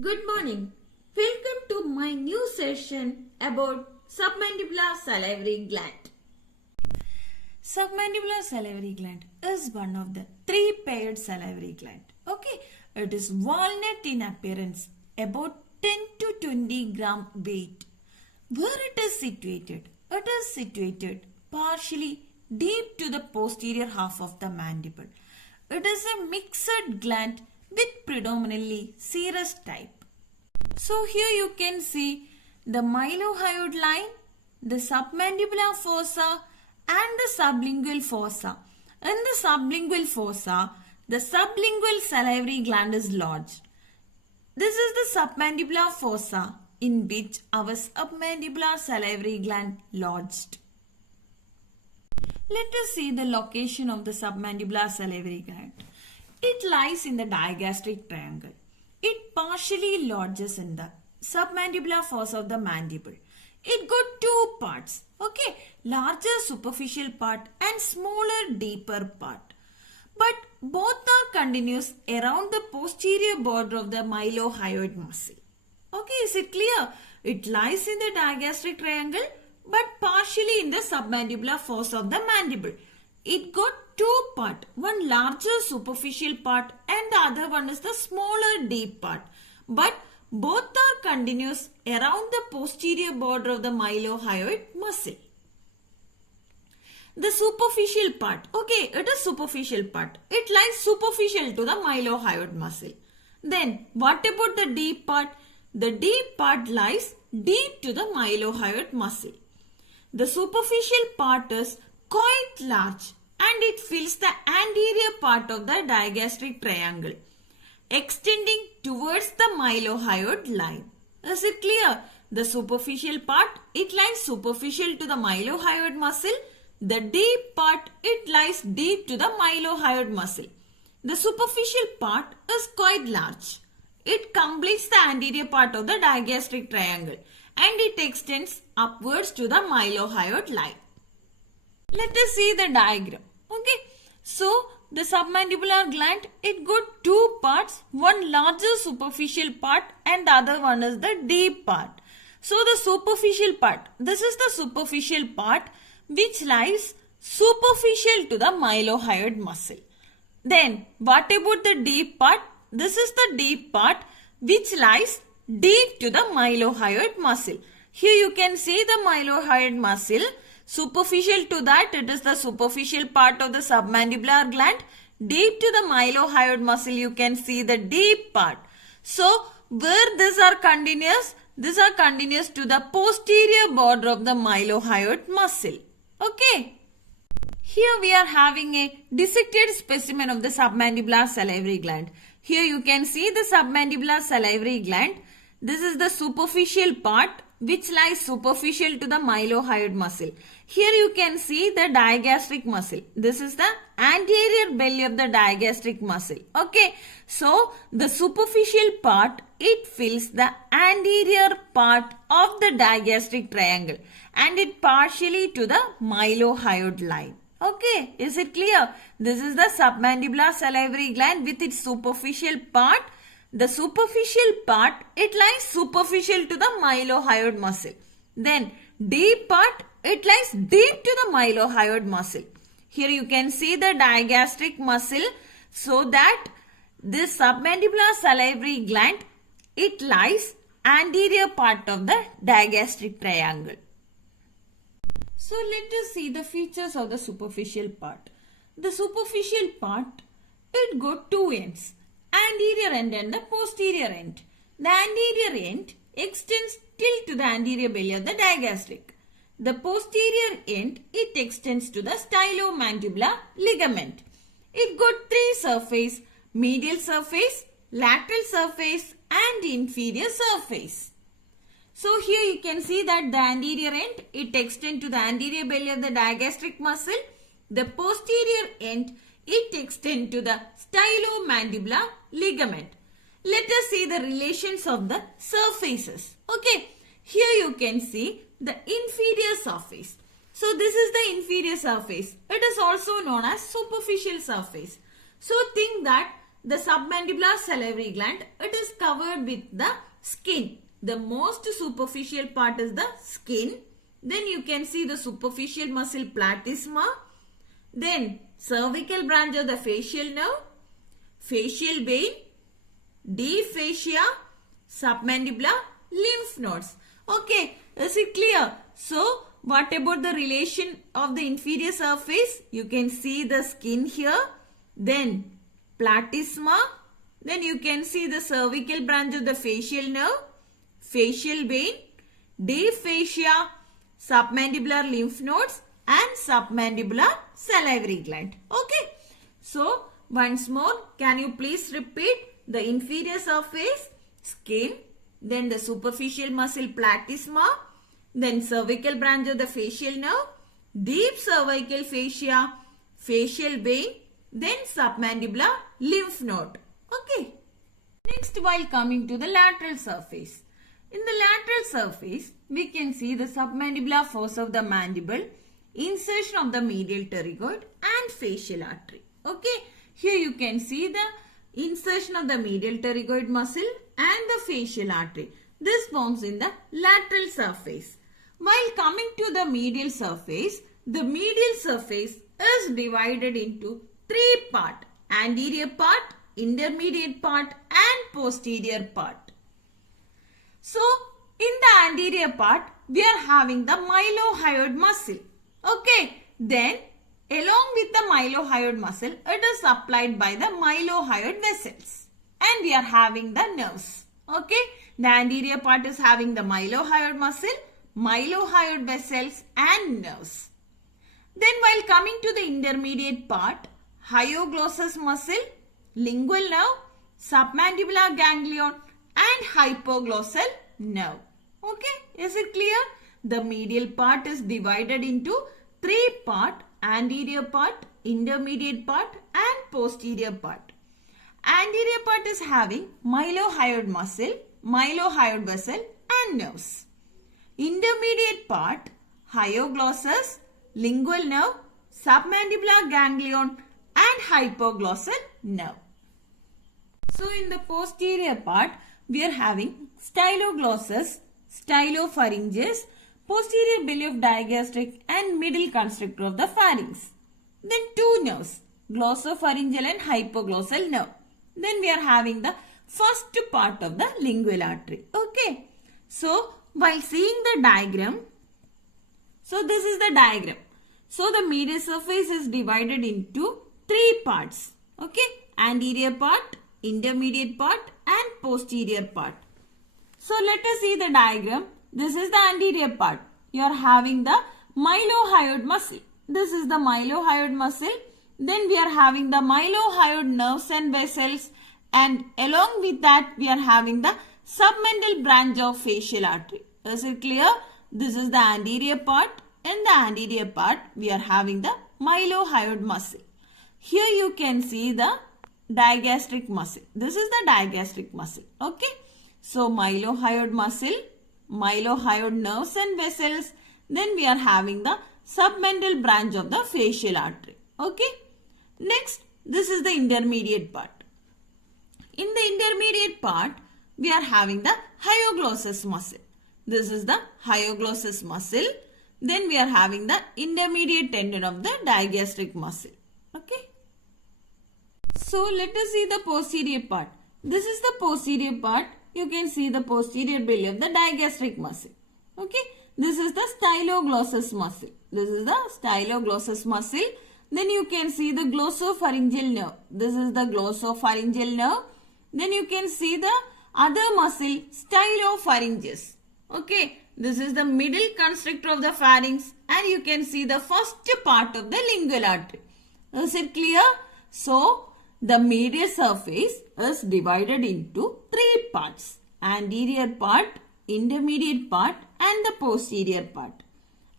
Good morning. Welcome to my new session about submandibular salivary gland. Submandibular salivary gland is one of the three-paired salivary gland. Okay, it is walnut in appearance, about 10 to 20 gram weight. Where it is situated? It is situated partially deep to the posterior half of the mandible. It is a mixed gland with predominantly serous type. So here you can see the mylohyoid line, the submandibular fossa and the sublingual fossa. In the sublingual fossa, the sublingual salivary gland is lodged. This is the submandibular fossa in which our submandibular salivary gland lodged. Let us see the location of the submandibular salivary gland. It lies in the digastric triangle. It partially lodges in the submandibular fossa of the mandible. It got two parts, okay, larger superficial part and smaller deeper part. But both are continuous around the posterior border of the mylohyoid muscle. Okay, is it clear? It lies in the digastric triangle but partially in the submandibular fossa of the mandible. It got two parts, one larger superficial part and the other one is the smaller deep part. But both are continuous around the posterior border of the mylohyoid muscle. The superficial part, okay, it is superficial part. It lies superficial to the mylohyoid muscle. Then, what about the deep part? The deep part lies deep to the mylohyoid muscle. The superficial part is quite large and it fills the anterior part of the digastric triangle, extending towards the mylohyoid line. Is it clear? The superficial part, it lies superficial to the mylohyoid muscle. The deep part, it lies deep to the mylohyoid muscle. The superficial part is quite large. It completes the anterior part of the digastric triangle and it extends upwards to the mylohyoid line. Let us see the diagram. Okay, so the submandibular gland, it got two parts, one larger superficial part and the other one is the deep part. So the superficial part, this is the superficial part which lies superficial to the mylohyoid muscle. Then what about the deep part? This is the deep part which lies deep to the mylohyoid muscle. Here you can see the mylohyoid muscle. Superficial to that, it is the superficial part of the submandibular gland. Deep to the mylohyoid muscle, you can see the deep part. So, where these are continuous? These are continuous to the posterior border of the mylohyoid muscle. Okay. Here we are having a dissected specimen of the submandibular salivary gland. Here you can see the submandibular salivary gland. This is the superficial part which lies superficial to the mylohyoid muscle. Here you can see the digastric muscle. This is the anterior belly of the digastric muscle. Okay. So, the superficial part, it fills the anterior part of the digastric triangle and it partially to the mylohyoid line. Okay, is it clear? This is the submandibular salivary gland with its superficial part. The superficial part, it lies superficial to the mylohyoid muscle. Then, deep part, it lies deep to the mylohyoid muscle. Here you can see the digastric muscle, so that this submandibular salivary gland, it lies anterior part of the digastric triangle. So let us see the features of the superficial part. The superficial part, it got two ends, anterior end and the posterior end. The anterior end extends till to the anterior belly of the digastric. The posterior end, it extends to the stylomandibular ligament. It got three surface, medial surface, lateral surface and inferior surface. So here you can see that the anterior end, it extends to the anterior belly of the digastric muscle. The posterior end, it extends to the stylomandibular ligament. Let us see the relations of the surfaces. Okay, here you can see the inferior surface. So this is the inferior surface. It is also known as superficial surface. So think that the submandibular salivary gland, it is covered with the skin. The most superficial part is the skin. Then you can see the superficial muscle platysma. Then cervical branch of the facial nerve, facial vein, deep fascia, submandibular lymph nodes. Okay, is it clear? So, what about the relation of the inferior surface? You can see the skin here. Then platysma. Then you can see the cervical branch of the facial nerve, facial vein, deep fascia, submandibular lymph nodes and submandibular salivary gland. Okay. So, once more, can you please repeat the inferior surface, skin, then the superficial muscle platysma, then cervical branch of the facial nerve, deep cervical fascia, facial vein, then submandibular lymph node. Okay. Next, while coming to the lateral surface. In the lateral surface, we can see the submandibular fossa of the mandible, insertion of the medial pterygoid and facial artery. Okay. Here you can see the insertion of the medial pterygoid muscle and the facial artery. This forms in the lateral surface. While coming to the medial surface is divided into three parts: anterior part, intermediate part and posterior part. So, in the anterior part, we are having the mylohyoid muscle. Okay, then along with the mylohyoid muscle, it is supplied by the mylohyoid vessels. And we are having the nerves. Okay, the anterior part is having the mylohyoid muscle, mylohyoid vessels and nerves. Then while coming to the intermediate part, hyoglossus muscle, lingual nerve, submandibular ganglion and hypoglossal nerve. Okay, is it clear? The medial part is divided into three parts: anterior part, intermediate part and posterior part. Anterior part is having mylohyoid muscle, mylohyoid vessel and nerves. Intermediate part, hyoglossus, lingual nerve, submandibular ganglion and hypoglossal nerve. So in the posterior part, we are having styloglossus, stylopharyngeus, posterior belly of digastric and middle constrictor of the pharynx. Then two nerves, glossopharyngeal and hypoglossal nerve. Then we are having the first part of the lingual artery. Okay. So, while seeing the diagram, so this is the diagram. So, the medial surface is divided into three parts. Okay. Anterior part, intermediate part and posterior part. So, let us see the diagram. This is the anterior part. You are having the mylohyoid muscle. This is the mylohyoid muscle. Then we are having the mylohyoid nerves and vessels, and along with that we are having the submental branch of facial artery. Is it clear? This is the anterior part. In the anterior part we are having the mylohyoid muscle. Here you can see the digastric muscle. This is the digastric muscle. Okay. So mylohyoid muscle, mylohyoid nerves and vessels. Then we are having the submental branch of the facial artery. Okay. Next, this is the intermediate part. In the intermediate part, we are having the hyoglossus muscle. This is the hyoglossus muscle. Then we are having the intermediate tendon of the digastric muscle. Okay. So, let us see the posterior part. This is the posterior part. You can see the posterior belly of the digastric muscle. Okay. This is the styloglossus muscle. This is the styloglossus muscle. Then you can see the glossopharyngeal nerve. This is the glossopharyngeal nerve. Then you can see the other muscle, stylopharyngeus. Okay. This is the middle constrictor of the pharynx, and you can see the first part of the lingual artery. Is it clear? So, the medial surface is divided into three parts: anterior part, intermediate part and the posterior part.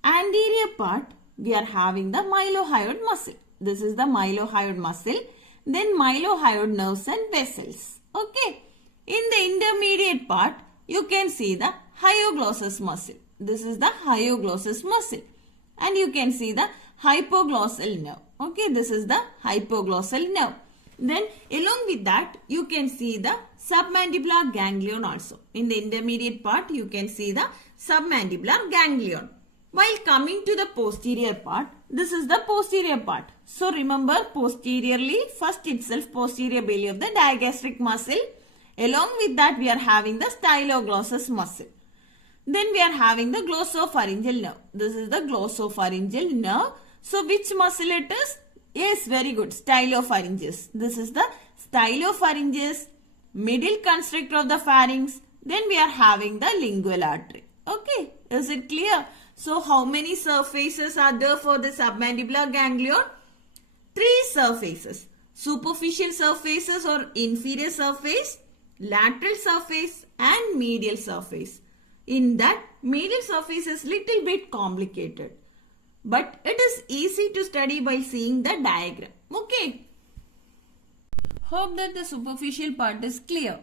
Anterior part, we are having the mylohyoid muscle. This is the mylohyoid muscle. Then mylohyoid nerves and vessels. Okay. In the intermediate part, you can see the hyoglossus muscle. This is the hyoglossus muscle. And you can see the hypoglossal nerve. Okay. This is the hypoglossal nerve. Then along with that, you can see the submandibular ganglion also. In the intermediate part, you can see the submandibular ganglion. While coming to the posterior part, this is the posterior part. So remember, posteriorly, first itself posterior belly of the digastric muscle. Along with that, we are having the styloglossus muscle. Then we are having the glossopharyngeal nerve. This is the glossopharyngeal nerve. So which muscle it is? Yes, very good. Stylopharyngeus. This is the stylopharyngeus, middle constrictor of the pharynx. Then we are having the lingual artery. Okay, is it clear? So how many surfaces are there for the submandibular ganglion? 3 surfaces. Superficial surfaces or inferior surface, lateral surface and medial surface. In that, medial surface is little bit complicated. But it is easy to study by seeing the diagram. Okay. Hope that the superficial part is clear.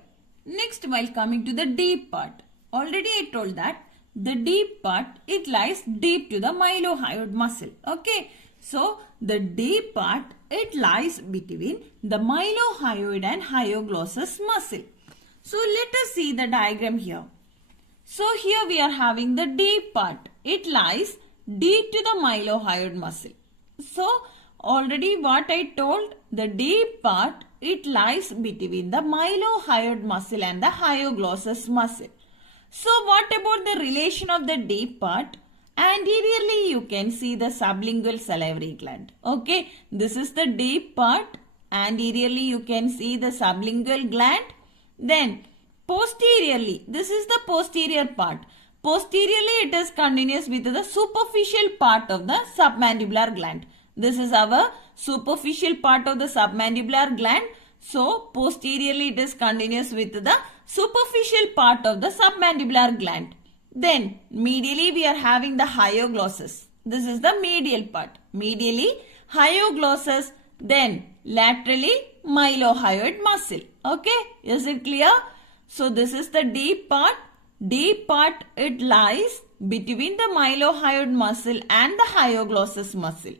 Next, while coming to the deep part. Already I told that the deep part, it lies deep to the mylohyoid muscle. Okay. So, the deep part, it lies between the mylohyoid and hyoglossus muscle. So, let us see the diagram here. So, here we are having the deep part. It lies deep to the mylohyoid muscle. So, already what I told, the deep part, it lies between the mylohyoid muscle and the hyoglossus muscle. So, what about the relation of the deep part? Anteriorly, you can see the sublingual salivary gland. Okay, this is the deep part. Anteriorly, you can see the sublingual gland. Then, posteriorly, this is the posterior part. Posteriorly, it is continuous with the superficial part of the submandibular gland. This is our superficial part of the submandibular gland. So, posteriorly, it is continuous with the superficial part of the submandibular gland. Then, medially, we are having the hyoglossus. This is the medial part. Medially, hyoglossus. Then, laterally, mylohyoid muscle. Okay, is it clear? So, this is the deep part. Deep part, it lies between the mylohyoid muscle and the hyoglossus muscle.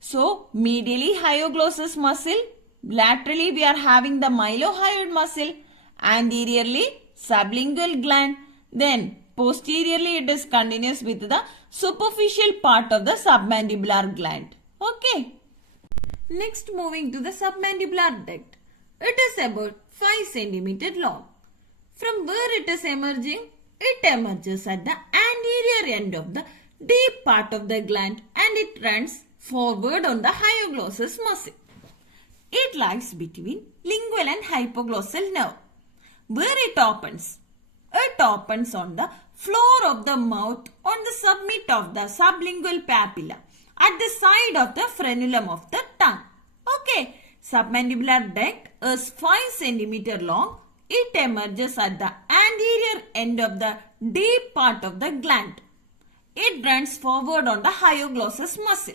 So, medially hyoglossus muscle, laterally we are having the mylohyoid muscle, anteriorly sublingual gland, then posteriorly it is continuous with the superficial part of the submandibular gland. Okay. Next, moving to the submandibular duct. It is about 5 cm long. From where it is emerging? It emerges at the anterior end of the deep part of the gland and it runs forward on the hyoglossus muscle. It lies between lingual and hypoglossal nerve. Where it opens? It opens on the floor of the mouth on the summit of the sublingual papilla at the side of the frenulum of the tongue. Okay, submandibular duct is 5 cm long. It emerges at the anterior end of the deep part of the gland. It runs forward on the hyoglossus muscle.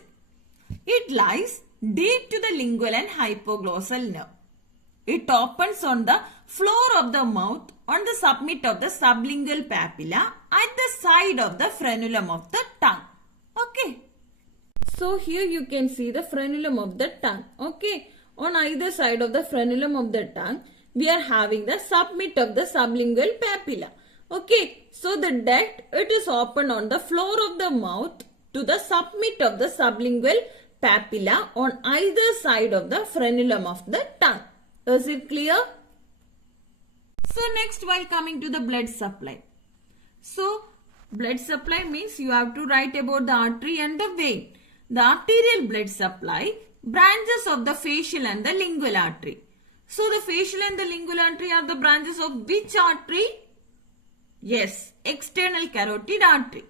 It lies deep to the lingual and hypoglossal nerve. It opens on the floor of the mouth on the summit of the sublingual papilla at the side of the frenulum of the tongue. Okay. So here you can see the frenulum of the tongue. Okay. On either side of the frenulum of the tongue, we are having the summit of the sublingual papilla. Okay, so the duct, it is open on the floor of the mouth to the summit of the sublingual papilla on either side of the frenulum of the tongue. Is it clear? So next, while coming to the blood supply. So blood supply means you have to write about the artery and the vein. The arterial blood supply branches of the facial and the lingual artery. So the facial and the lingual artery are the branches of which artery? Yes, external carotid artery.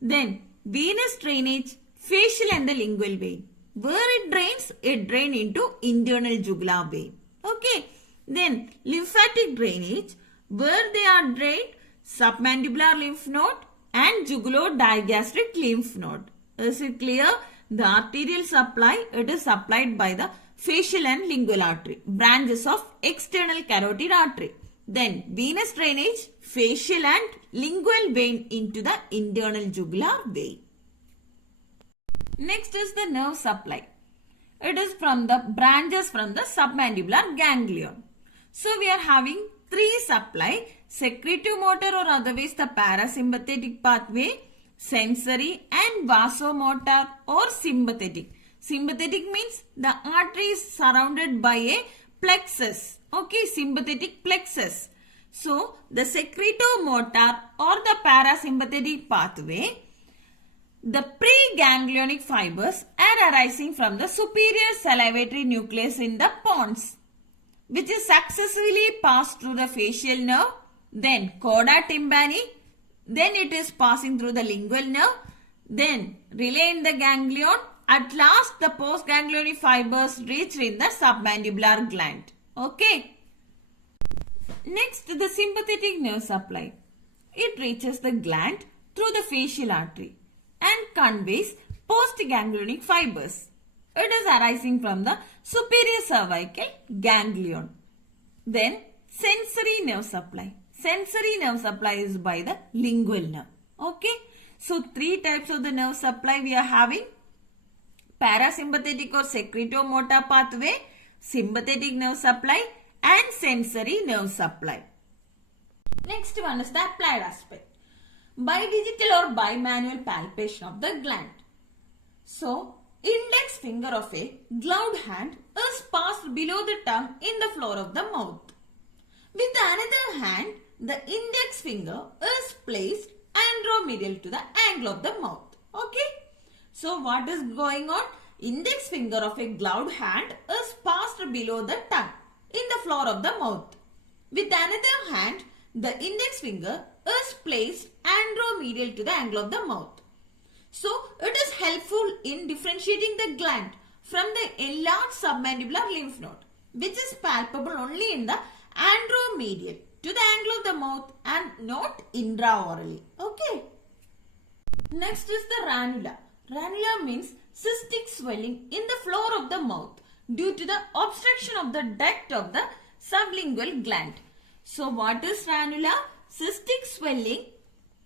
Then venous drainage, facial and the lingual vein. Where it drains? It drains into internal jugular vein. Okay. Then lymphatic drainage, where they are drained? Submandibular lymph node and jugulo-digastric lymph node. Is it clear? The arterial supply, it is supplied by the facial and lingual artery, branches of external carotid artery. Then venous drainage, facial and lingual vein into the internal jugular vein. Next is the nerve supply. It is from the branches from the submandibular ganglion. So we are having three supply: secretomotor or otherwise the parasympathetic pathway, sensory and vasomotor or sympathetic. Sympathetic means the artery is surrounded by a plexus. Okay, sympathetic plexus. So the secretomotor or the parasympathetic pathway, the preganglionic fibers are arising from the superior salivatory nucleus in the pons, which is successively passed through the facial nerve, then coda tympani, then it is passing through the lingual nerve, then relay in the ganglion. At last, the postganglionic fibers reach in the submandibular gland. Okay. Next, the sympathetic nerve supply. It reaches the gland through the facial artery and conveys postganglionic fibers. It is arising from the superior cervical ganglion. Then, sensory nerve supply. Sensory nerve supply is by the lingual nerve. Okay. So, three types of the nerve supply we are having: parasympathetic or secretomotor pathway, sympathetic nerve supply and sensory nerve supply. Next one is the applied aspect. Bidigital or bimanual palpation of the gland. So, index finger of a gloved hand is passed below the tongue in the floor of the mouth. With another hand, the index finger is placed anteromedial to the angle of the mouth. Okay. So what is going on? Index finger of a gloved hand is passed below the tongue in the floor of the mouth. With another hand, the index finger is placed anteromedial to the angle of the mouth. So it is helpful in differentiating the gland from the enlarged submandibular lymph node, which is palpable only in the anteromedial to the angle of the mouth and not intraorally. Okay. Next is the ranula. Ranula means cystic swelling in the floor of the mouth due to the obstruction of the duct of the sublingual gland. So what is ranula? Cystic swelling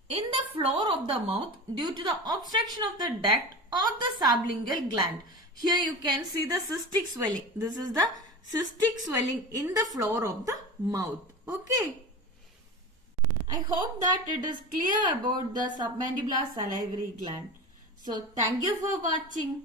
in the floor of the mouth due to the obstruction of the duct of the sublingual gland. Here you can see the cystic swelling. This is the cystic swelling in the floor of the mouth. Okay. I hope that it is clear about the submandibular salivary gland. So thank you for watching.